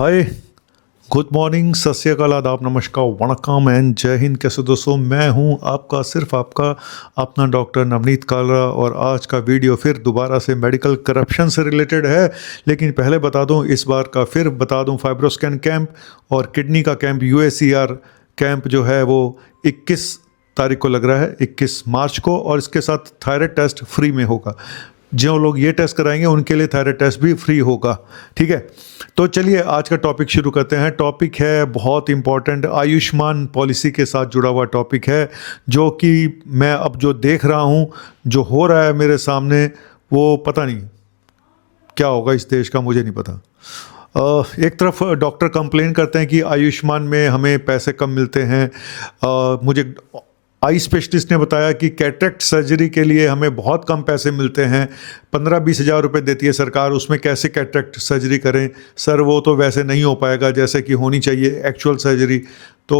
हाय, good morning, सत श्री अकाल, आदाब, नमस्कार, वणक्कम एंड जय हिंद। कैसे दोस्तों, मैं हूं आपका सिर्फ आपका अपना डॉक्टर नवनीत कालरा और आज का वीडियो फिर दोबारा से मेडिकल करप्शन से रिलेटेड है। लेकिन पहले बता दूं, इस बार का फिर बता दूं, फाइब्रोस्कैन कैंप और किडनी का कैंप यूएसीआर कैंप जो है वो 21 तारीख को लग रहा है, 21 मार्च को, और इसके साथ थायराइड टेस्ट फ्री में होगा। जो लोग ये टेस्ट कराएंगे उनके लिए थायराइड टेस्ट भी फ्री होगा। ठीक है, तो चलिए आज का टॉपिक शुरू करते हैं। टॉपिक है बहुत इम्पॉर्टेंट, आयुष्मान पॉलिसी के साथ जुड़ा हुआ टॉपिक है, जो कि मैं अब जो देख रहा हूँ, जो हो रहा है मेरे सामने, वो पता नहीं क्या होगा इस देश का, मुझे नहीं पता। एक तरफ डॉक्टर कंप्लेन करते हैं कि आयुष्मान में हमें पैसे कम मिलते हैं। मुझे आई स्पेशलिस्ट ने बताया कि कैटरेक्ट सर्जरी के लिए हमें बहुत कम पैसे मिलते हैं, 15-20 हज़ार रुपये देती है सरकार, उसमें कैसे कैटरेक्ट सर्जरी करें सर, वो तो वैसे नहीं हो पाएगा जैसे कि होनी चाहिए एक्चुअल सर्जरी। तो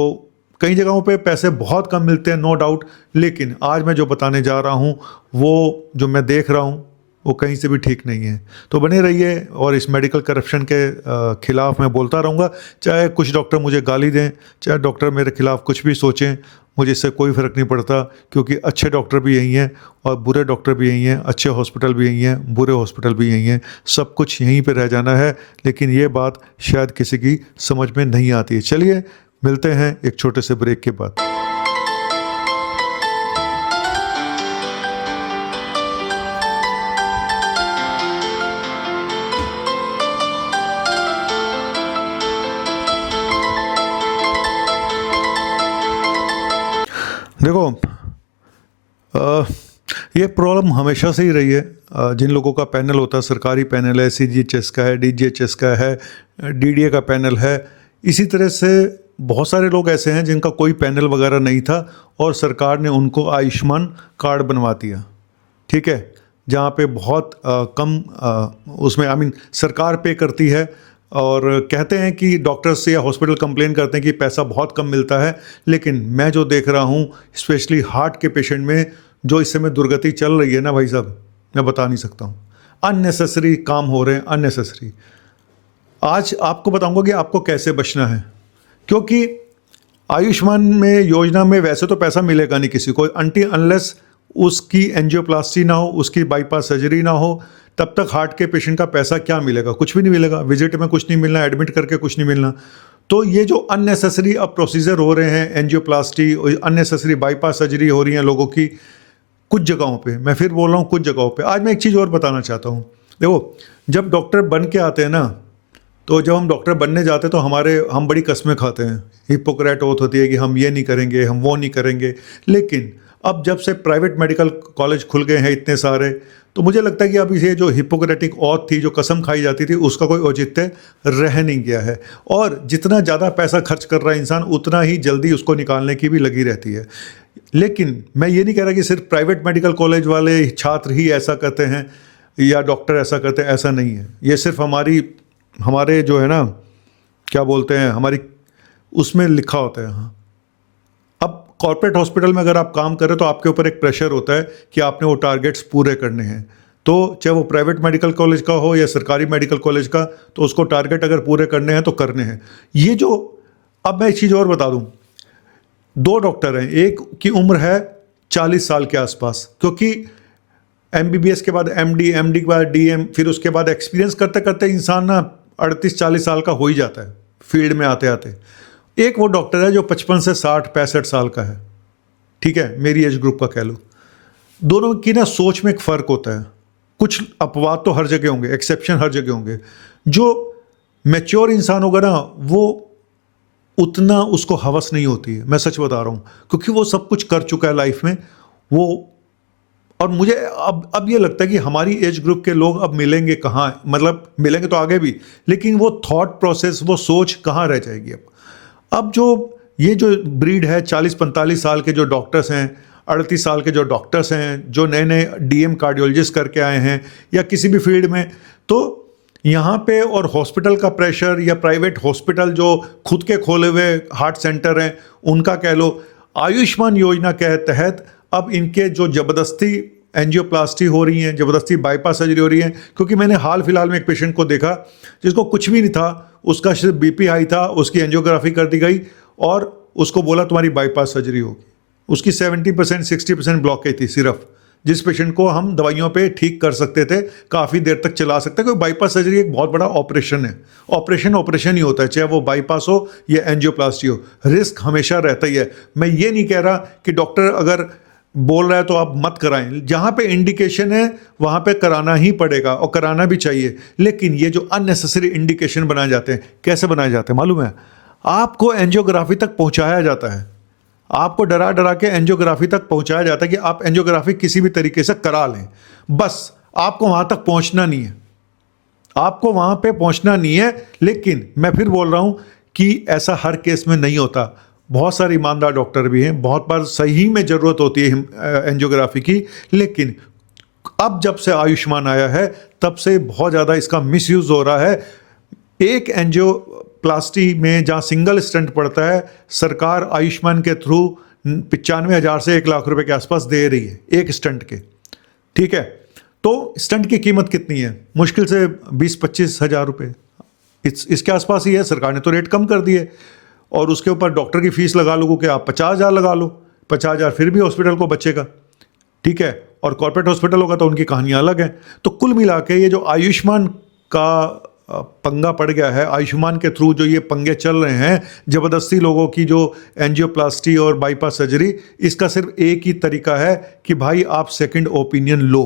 कई जगहों पे पैसे बहुत कम मिलते हैं, नो डाउट। लेकिन आज मैं जो बताने जा रहा हूँ, वो जो मैं देख रहा हूँ, वो कहीं से भी ठीक नहीं है। तो बने रहिए और इस मेडिकल करप्शन के खिलाफ मैं बोलता रहूँगा। चाहे कुछ डॉक्टर मुझे गाली दें, चाहे डॉक्टर मेरे खिलाफ कुछ भी सोचें, मुझे इससे कोई फ़र्क नहीं पड़ता, क्योंकि अच्छे डॉक्टर भी यही हैं और बुरे डॉक्टर भी यही हैं, अच्छे हॉस्पिटल भी यही हैं, बुरे हॉस्पिटल भी यही हैं, सब कुछ यहीं पे रह जाना है। लेकिन ये बात शायद किसी की समझ में नहीं आती है। चलिए मिलते हैं एक छोटे से ब्रेक के बाद। देखो, ये प्रॉब्लम हमेशा से ही रही है। जिन लोगों का पैनल होता है, सरकारी पैनल है, सीजीएचएस का है, डीजीएचएस का है, डीडीए का पैनल है, इसी तरह से बहुत सारे लोग ऐसे हैं जिनका कोई पैनल वगैरह नहीं था और सरकार ने उनको आयुष्मान कार्ड बनवा दिया। ठीक है, जहाँ पे बहुत कम उसमें सरकार पे करती है, और कहते हैं कि डॉक्टर्स से या हॉस्पिटल कंप्लेन करते हैं कि पैसा बहुत कम मिलता है। लेकिन मैं जो देख रहा हूँ, स्पेशली हार्ट के पेशेंट में जो इस समय दुर्गति चल रही है ना भाई साहब, मैं बता नहीं सकता हूँ। अननेसेसरी काम हो रहे हैं, अननेसेसरी। आज आपको बताऊंगा कि आपको कैसे बचना है, क्योंकि आयुष्मान में योजना में वैसे तो पैसा मिलेगा नहीं किसी को, अनटिल अनलेस उसकी एंजियोप्लास्टी ना हो, उसकी बाईपास सर्जरी ना हो, तब तक हार्ट के पेशेंट का पैसा क्या मिलेगा? कुछ भी नहीं मिलेगा। विजिट में कुछ नहीं मिलना, एडमिट करके कुछ नहीं मिलना। तो ये जो अननेसेसरी अब प्रोसीजर हो रहे हैं, एंजियोप्लास्टी, अननेसेसरी बाईपास सर्जरी हो रही है लोगों की कुछ जगहों पे, मैं फिर बोल रहा हूँ कुछ जगहों पे। आज मैं एक चीज़ और बताना चाहता हूँ। देखो, जब डॉक्टर बन के आते हैं ना, तो जब हम डॉक्टर बनने जाते हैं तो हम बड़ी कस्में खाते हैं, हिप्पोक्रेट ओथ होती है कि हम ये नहीं करेंगे, हम वो नहीं करेंगे। लेकिन अब जब से प्राइवेट मेडिकल कॉलेज खुल गए हैं इतने सारे, तो मुझे लगता है कि अब ये जो हिप्पोक्रेटिक ओथ थी, जो कसम खाई जाती थी, उसका कोई औचित्य रह नहीं गया है। और जितना ज़्यादा पैसा खर्च कर रहा है इंसान, उतना ही जल्दी उसको निकालने की भी लगी रहती है। लेकिन मैं ये नहीं कह रहा कि सिर्फ प्राइवेट मेडिकल कॉलेज वाले छात्र ही ऐसा करते हैं या डॉक्टर ऐसा करते हैं, ऐसा नहीं है। ये सिर्फ हमारे जो है ना, क्या बोलते हैं, हमारी उसमें लिखा होता है। हाँ, अब कॉर्पोरेट हॉस्पिटल में अगर आप काम कर रहे हो तो आपके ऊपर एक प्रेशर होता है कि आपने वो टारगेट्स पूरे करने हैं। तो चाहे वो प्राइवेट मेडिकल कॉलेज का हो या सरकारी मेडिकल कॉलेज का, तो उसको टारगेट अगर पूरे करने हैं तो करने हैं। ये जो, अब मैं एक चीज़ और बता दूं, 2 डॉक्टर हैं, एक की उम्र है 40 साल के आसपास, क्योंकि एमबीबीएस के बाद एमडी, एमडी के बाद डीएम, फिर उसके बाद एक्सपीरियंस करते करते इंसान ना 38-40 साल का हो ही जाता है फील्ड में आते आते। एक वो डॉक्टर है जो 55 से 60-65 साल का है। ठीक है, मेरी एज ग्रुप का कह लो। दोनों की ना सोच में एक फ़र्क होता है। कुछ अपवाद तो हर जगह होंगे, एक्सेप्शन हर जगह होंगे। जो मैच्योर इंसान होगा ना, वो उतना उसको हवस नहीं होती है, मैं सच बता रहा हूँ, क्योंकि वो सब कुछ कर चुका है लाइफ में वो। और मुझे अब ये लगता है कि हमारी एज ग्रुप के लोग अब मिलेंगे कहाँ, मतलब मिलेंगे तो आगे भी, लेकिन वो थॉट प्रोसेस, वो सोच कहाँ रह जाएगी अब जो ये जो ब्रीड है, 40-45 साल के जो डॉक्टर्स हैं, 38 साल के जो डॉक्टर्स हैं, जो नए नए डीएम कार्डियोलॉजिस्ट करके आए हैं या किसी भी फील्ड में, तो यहाँ पे और हॉस्पिटल का प्रेशर या प्राइवेट हॉस्पिटल जो खुद के खोले हुए हार्ट सेंटर हैं उनका कह लो, आयुष्मान योजना के तहत अब इनके जो ज़बरदस्ती एंजियोप्लास्टी हो रही हैं, ज़बरदस्ती बाईपास सर्जरी हो रही है। क्योंकि मैंने हाल फिलहाल में एक पेशेंट को देखा जिसको कुछ भी नहीं था, उसका सिर्फ बीपी हाई था, उसकी एंजियोग्राफी कर दी गई और उसको बोला तुम्हारी बाईपास सर्जरी होगी। उसकी 70% 60% ब्लॉकेज थी सिर्फ, जिस पेशेंट को हम दवाइयों पे ठीक कर सकते थे, काफ़ी देर तक चला सकते, क्योंकि बाईपास सर्जरी एक बहुत बड़ा ऑपरेशन है। ऑपरेशन ही होता है, चाहे वो बाईपास हो या एंजियोप्लास्टी हो, रिस्क हमेशा रहता ही है। मैं ये नहीं कह रहा कि डॉक्टर अगर बोल रहा है तो आप मत कराएं, जहाँ पे इंडिकेशन है वहाँ पे कराना ही पड़ेगा और कराना भी चाहिए। लेकिन ये जो अननेसेसरी इंडिकेशन बनाए जाते हैं, कैसे बनाए जाते हैं मालूम है? आपको एंजियोग्राफी तक पहुँचाया जाता है, आपको डरा डरा के एंजियोग्राफी तक पहुंचाया जाता है कि आप एंजियोग्राफी किसी भी तरीके से करा लें, बस आपको वहां तक पहुंचना नहीं है, आपको वहां पे पहुंचना नहीं है। लेकिन मैं फिर बोल रहा हूं कि ऐसा हर केस में नहीं होता। बहुत सारे ईमानदार डॉक्टर भी हैं, बहुत बार सही में ज़रूरत होती है एंजियोग्राफी की, लेकिन अब जब से आयुष्मान आया है तब से बहुत ज़्यादा इसका मिसयूज़ हो रहा है। एक एंजियोप्लास्टी में जहाँ सिंगल स्टंट पड़ता है, सरकार आयुष्मान के थ्रू 95,000 से 1 लाख रुपए के आसपास दे रही है एक स्टंट के। ठीक है, तो स्टंट की कीमत कितनी है? मुश्किल से 20-25 हज़ार रुपये, इसके आसपास ही है। सरकार ने तो रेट कम कर दिए और उसके ऊपर डॉक्टर की फीस लगा लो कि आप 50,000 लगा लो, 50,000 फिर भी हॉस्पिटल को बचेगा। ठीक है, और कॉर्पोरेट हॉस्पिटल होगा तो उनकी कहानियाँ अलग हैं। तो कुल मिला के ये जो आयुष्मान का पंगा पड़ गया है, आयुष्मान के थ्रू जो ये पंगे चल रहे हैं, ज़बरदस्ती लोगों की जो एंजियोप्लास्टी और बाईपास सर्जरी, इसका सिर्फ एक ही तरीका है कि भाई आप सेकंड ओपिनियन लो।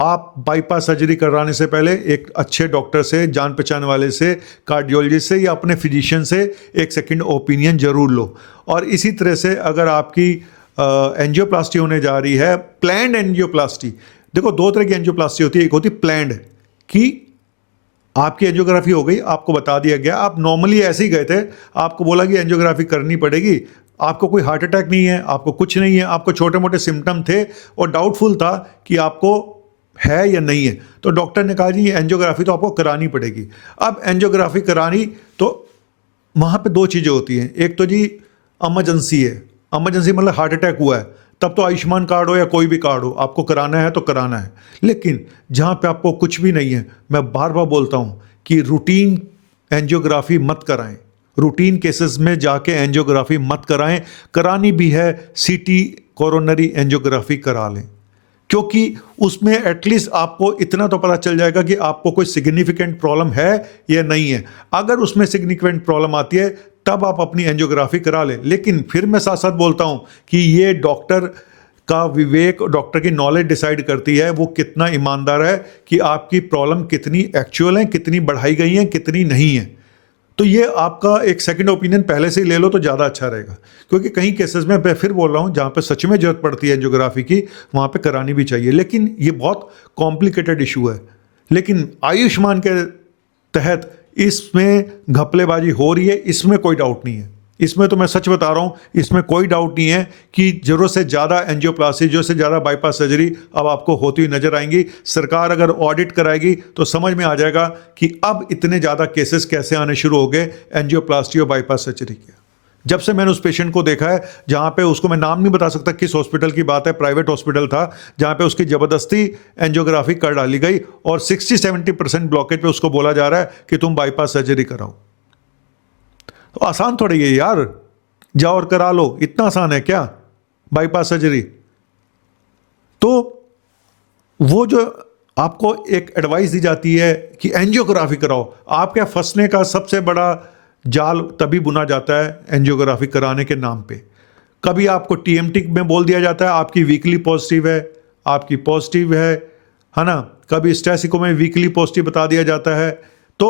आप बाईपास सर्जरी कराने से पहले एक अच्छे डॉक्टर से, जान पहचान वाले से, कार्डियोलॉजिस्ट से या अपने फिजिशियन से एक सेकंड ओपिनियन जरूर लो। और इसी तरह से अगर आपकी एंजियोप्लास्टी होने जा रही है, प्लान्ड एंजियोप्लास्टी, देखो दो तरह की एंजियोप्लास्टी होती है। एक होती है प्लान्ड, कि आपकी एंजियोग्राफी हो गई, आपको बता दिया गया, आप नॉर्मली ऐसे ही गए थे, आपको बोला कि एंजियोग्राफी करनी पड़ेगी, आपको कोई हार्ट अटैक नहीं है, आपको कुछ नहीं है, आपको छोटे मोटे सिम्टम थे और डाउटफुल था कि आपको है या नहीं है, तो डॉक्टर ने कहा जी एंजियोग्राफी तो आपको करानी पड़ेगी। अब एंजियोग्राफी करानी तो वहाँ पे दो चीज़ें होती हैं। एक तो जी इमरजेंसी है, इमरजेंसी मतलब हार्ट अटैक हुआ है, तब तो आयुष्मान कार्ड हो या कोई भी कार्ड हो, आपको कराना है तो कराना है। लेकिन जहाँ पे आपको कुछ भी नहीं है, मैं बार बार बोलता हूँ कि रूटीन एंजियोग्राफी मत कराएं, रूटीन केसेस में जाके एंजियोग्राफी मत कराएं। करानी भी है सीटी कोरोनरी एंजियोग्राफी करा लें, क्योंकि उसमें एटलीस्ट आपको इतना तो पता चल जाएगा कि आपको कोई सिग्निफिकेंट प्रॉब्लम है या नहीं है। अगर उसमें सिग्निफिकेंट प्रॉब्लम आती है तब आप अपनी एंजियोग्राफी करा लें। लेकिन फिर मैं साथ साथ बोलता हूं कि ये डॉक्टर का विवेक, डॉक्टर की नॉलेज डिसाइड करती है वो कितना ईमानदार है, कि आपकी प्रॉब्लम कितनी एक्चुअल है, कितनी बढ़ाई गई है, कितनी नहीं है। तो ये आपका एक सेकंड ओपिनियन पहले से ही ले लो तो ज़्यादा अच्छा रहेगा। क्योंकि कई केसेस में मैं फिर बोल रहा हूँ जहाँ पे सच में जरूरत पड़ती है एंजियोग्राफी की, वहाँ पे करानी भी चाहिए। लेकिन ये बहुत कॉम्प्लिकेटेड इशू है। लेकिन आयुष्मान के तहत इसमें घपलेबाजी हो रही है, इसमें कोई डाउट नहीं है। इसमें तो मैं सच बता रहा हूँ, इसमें कोई डाउट नहीं है कि जरूरत से ज़्यादा एंजियोप्लास्टी, जरूरत से ज़्यादा बाईपास सर्जरी अब आपको होती हुई नजर आएंगी। सरकार अगर ऑडिट कराएगी तो समझ में आ जाएगा कि अब इतने ज़्यादा केसेस कैसे आने शुरू हो गए एंजियोप्लास्टी और बाईपास सर्जरी के। जब से मैंने उस पेशेंट को देखा है, जहाँ पे उसको मैं नाम नहीं बता सकता किस हॉस्पिटल की बात है, प्राइवेट हॉस्पिटल था, जहाँ पे उसकी ज़बरदस्ती एंजियोग्राफी कर डाली गई और 60-70% ब्लॉकेज पे उसको बोला जा रहा है कि तुम बाईपास सर्जरी कराओ। तो आसान थोड़ी है यार, जाओ और करा लो, इतना आसान है क्या बाईपास सर्जरी? तो वो जो आपको एक एडवाइस दी जाती है कि एंजियोग्राफी कराओ, आपके फंसने का सबसे बड़ा जाल तभी बुना जाता है एंजियोग्राफी कराने के नाम पे। कभी आपको टीएमटी में बोल दिया जाता है आपकी वीकली पॉजिटिव है, आपकी पॉजिटिव है ना, कभी स्टैसिको में वीकली पॉजिटिव बता दिया जाता है। तो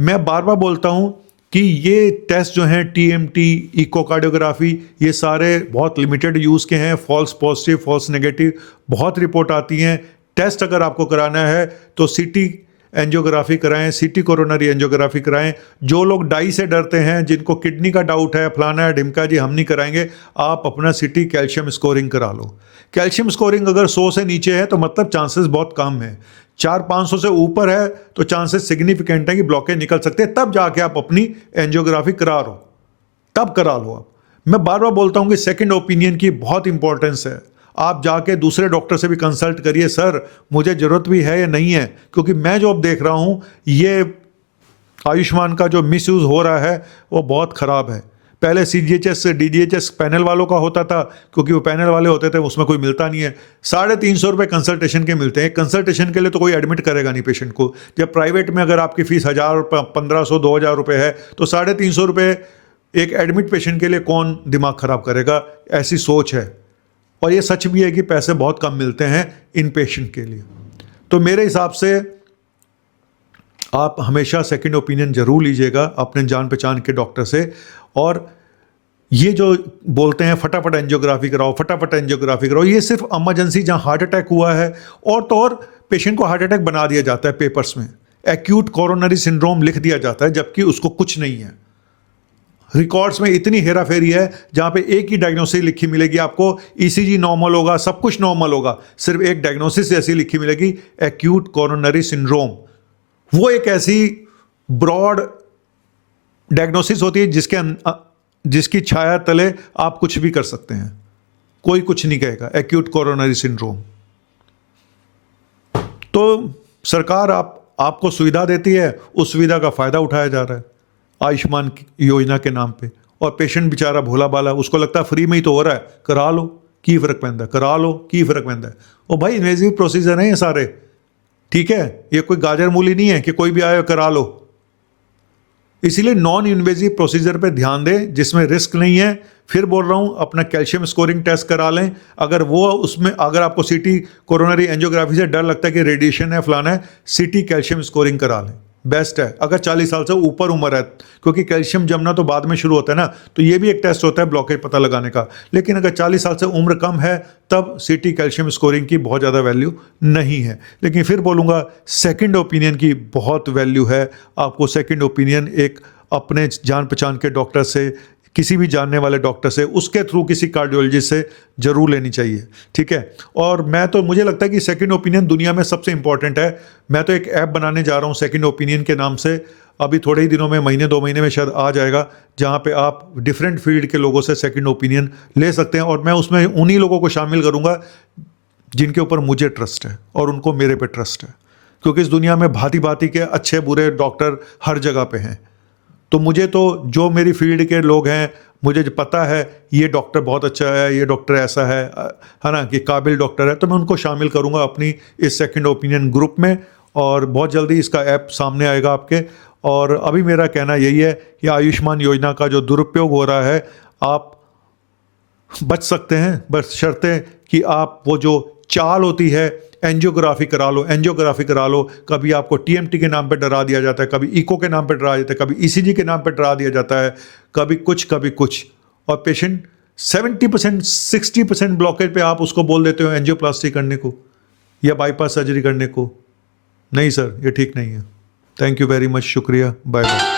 मैं बार बार बोलता हूं कि ये टेस्ट जो हैं टीएमटी, इकोकार्डियोग्राफी, ये सारे बहुत लिमिटेड यूज़ के हैं। फॉल्स पॉजिटिव, फॉल्स नेगेटिव बहुत रिपोर्ट आती हैं। टेस्ट अगर आपको कराना है तो सीटी एंजियोग्राफी कराएं, सीटी कोरोनरी एंजियोग्राफी कराएं। जो लोग डाई से डरते हैं, जिनको किडनी का डाउट है, फलाना है ढिमका जी हम नहीं कराएंगे, आप अपना सीटी कैल्शियम स्कोरिंग करा लो। कैल्शियम स्कोरिंग अगर 100 से नीचे है तो मतलब चांसेस बहुत कम है। 400-500 से ऊपर है तो चांसेस सिग्निफिकेंट है कि ब्लॉकेज निकल सकते हैं। तब जाके आप अपनी एंजियोग्राफी करा लो, तब करा लो आप। मैं बार बार बोलता हूं कि सेकंड ओपिनियन की बहुत इंपॉर्टेंस है। आप जाके दूसरे डॉक्टर से भी कंसल्ट करिए, सर मुझे ज़रूरत भी है या नहीं है, क्योंकि मैं जो अब देख रहा हूँ ये आयुष्मान का जो मिसयूज़ हो रहा है वो बहुत ख़राब है। पहले CGHS से DGHS पैनल वालों का होता था, क्योंकि वो पैनल वाले होते थे, उसमें कोई मिलता नहीं है। 350 रुपये कंसल्टेशन के मिलते हैं। कंसल्टेशन के लिए तो कोई एडमिट करेगा नहीं पेशेंट को। जब प्राइवेट में अगर आपकी फ़ीस 1000, 1500, 2000 रुपये है, तो 350 रुपये एक एडमिट पेशेंट के लिए कौन दिमाग ख़राब करेगा, ऐसी सोच है। और ये सच भी है कि पैसे बहुत कम मिलते हैं इन पेशेंट के लिए। तो मेरे हिसाब से आप हमेशा सेकंड ओपिनियन ज़रूर लीजिएगा अपने जान पहचान के डॉक्टर से। और ये जो बोलते हैं फटाफट एंजियोग्राफी कराओ, फटाफट एंजियोग्राफी कराओ, ये सिर्फ इमरजेंसी जहाँ हार्ट अटैक हुआ है और तो और पेशेंट को हार्ट अटैक बना दिया जाता है पेपर्स में, एक्यूट कोरोनरी सिंड्रोम लिख दिया जाता है, जबकि उसको कुछ नहीं है। रिकॉर्ड्स में इतनी हेराफेरी है, जहाँ पे एक ही डायग्नोसिस लिखी मिलेगी आपको, ECG नॉर्मल होगा, सब कुछ नॉर्मल होगा, सिर्फ एक डायग्नोसिस ऐसी लिखी मिलेगी, एक्यूट कोरोनरी सिंड्रोम। वो एक ऐसी ब्रॉड डायग्नोसिस होती है जिसकी छाया तले आप कुछ भी कर सकते हैं, कोई कुछ नहीं कहेगा, एक्यूट कोरोनरी सिंड्रोम। तो सरकार आपको सुविधा देती है, उस सुविधा का फायदा उठाया जा रहा है आयुष्मान योजना के नाम पे, और पेशेंट बेचारा भोला भाला, उसको लगता है फ्री में ही तो हो रहा है, करा लो की फर्क पैंदा है, करा लो की फर्क पैंदा है। और भाई इन्वेजिव प्रोसीजर है ये सारे, ठीक है, ये कोई गाजर मूली नहीं है कि कोई भी आए करा लो। इसीलिए नॉन इन्वेजिव प्रोसीजर पे ध्यान दें जिसमें रिस्क नहीं है। फिर बोल रहा हूं, अपना कैल्शियम स्कोरिंग टेस्ट करा लें। अगर वो उसमें अगर आपको CT कोरोनरी एंजियोग्राफी से डर लगता है कि रेडिएशन है फलाना है, CT कैल्शियम स्कोरिंग करा लें, बेस्ट है। अगर 40 साल से ऊपर उम्र है, क्योंकि कैल्शियम जमना तो बाद में शुरू होता है ना, तो ये भी एक टेस्ट होता है ब्लॉकेज पता लगाने का। लेकिन अगर 40 साल से उम्र कम है, तब CT कैल्शियम स्कोरिंग की बहुत ज़्यादा वैल्यू नहीं है। लेकिन फिर बोलूँगा सेकंड ओपिनियन की बहुत वैल्यू है। आपको सेकंड ओपिनियन एक अपने जान पहचान के डॉक्टर से, किसी भी जानने वाले डॉक्टर से, उसके थ्रू किसी कार्डियोलॉजिस्ट से ज़रूर लेनी चाहिए, ठीक है। और मुझे लगता है कि सेकंड ओपिनियन दुनिया में सबसे इंपॉर्टेंट है। मैं तो एक ऐप बनाने जा रहा हूँ सेकंड ओपिनियन के नाम से, अभी थोड़े ही दिनों में, महीने 2 महीने में शायद आ जाएगा, जहाँ पे आप डिफरेंट फील्ड के लोगों से सेकंड ओपिनियन ले सकते हैं। और मैं उसमें उन्हीं लोगों को शामिल करूँगा जिनके ऊपर मुझे ट्रस्ट है और उनको मेरे पे ट्रस्ट है, क्योंकि इस दुनिया में भांति भांति के अच्छे बुरे डॉक्टर हर जगह पे हैं। तो मुझे तो जो मेरी फील्ड के लोग हैं, मुझे जो पता है ये डॉक्टर बहुत अच्छा है, ये डॉक्टर ऐसा है ना, कि काबिल डॉक्टर है, तो मैं उनको शामिल करूंगा अपनी इस सेकंड ओपिनियन ग्रुप में। और बहुत जल्दी इसका ऐप सामने आएगा आपके। और अभी मेरा कहना यही है कि आयुष्मान योजना का जो दुरुपयोग हो रहा है, आप बच सकते हैं, बस शर्तें कि आप वो जो चाल होती है, एंजियोग्राफी करा लो, एंजियोग्राफी करा लो। कभी आपको TMT के नाम पे डरा दिया जाता है, कभी इको के नाम पे डरा जाता है, कभी ECG के नाम पे डरा दिया जाता है, कभी कुछ। और पेशेंट 70% 60% ब्लॉकेज पे आप उसको बोल देते हो एंजियोप्लास्टी करने को या बाईपास सर्जरी करने को। नहीं सर, ये ठीक नहीं है। थैंक यू वेरी मच, शुक्रिया, बाय बाय।